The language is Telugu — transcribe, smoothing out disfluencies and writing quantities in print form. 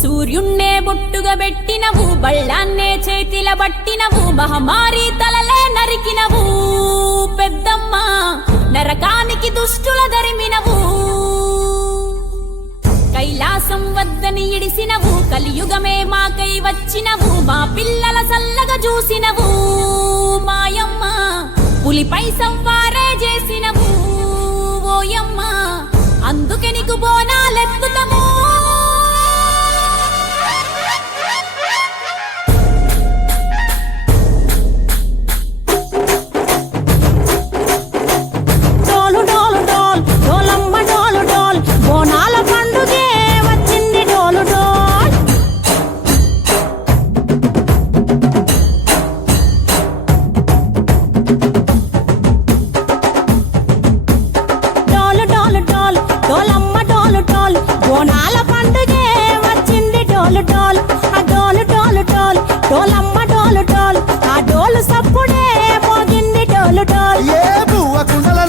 సూర్యున్నే బొట్టుగా పెట్టినవు, బళ్ళాన్నే చేతిల పట్టినవు, మహమారి తలలే నరికినవు పెద్దమ్మ, నరకానికి దుష్టుల దరిమినవు. కైలాసం వద్దని ఇడిసినవు, కలియుగమే మాకై వచ్చినవు, మా పిల్లల సల్లగా చూసినవు మాయమ్మ, పులిపై సంవారే చేసినవు ఓయమ్మ, అందుకే నీకు బోనాలెత్తుతము. ఏ బువ్వ కుండల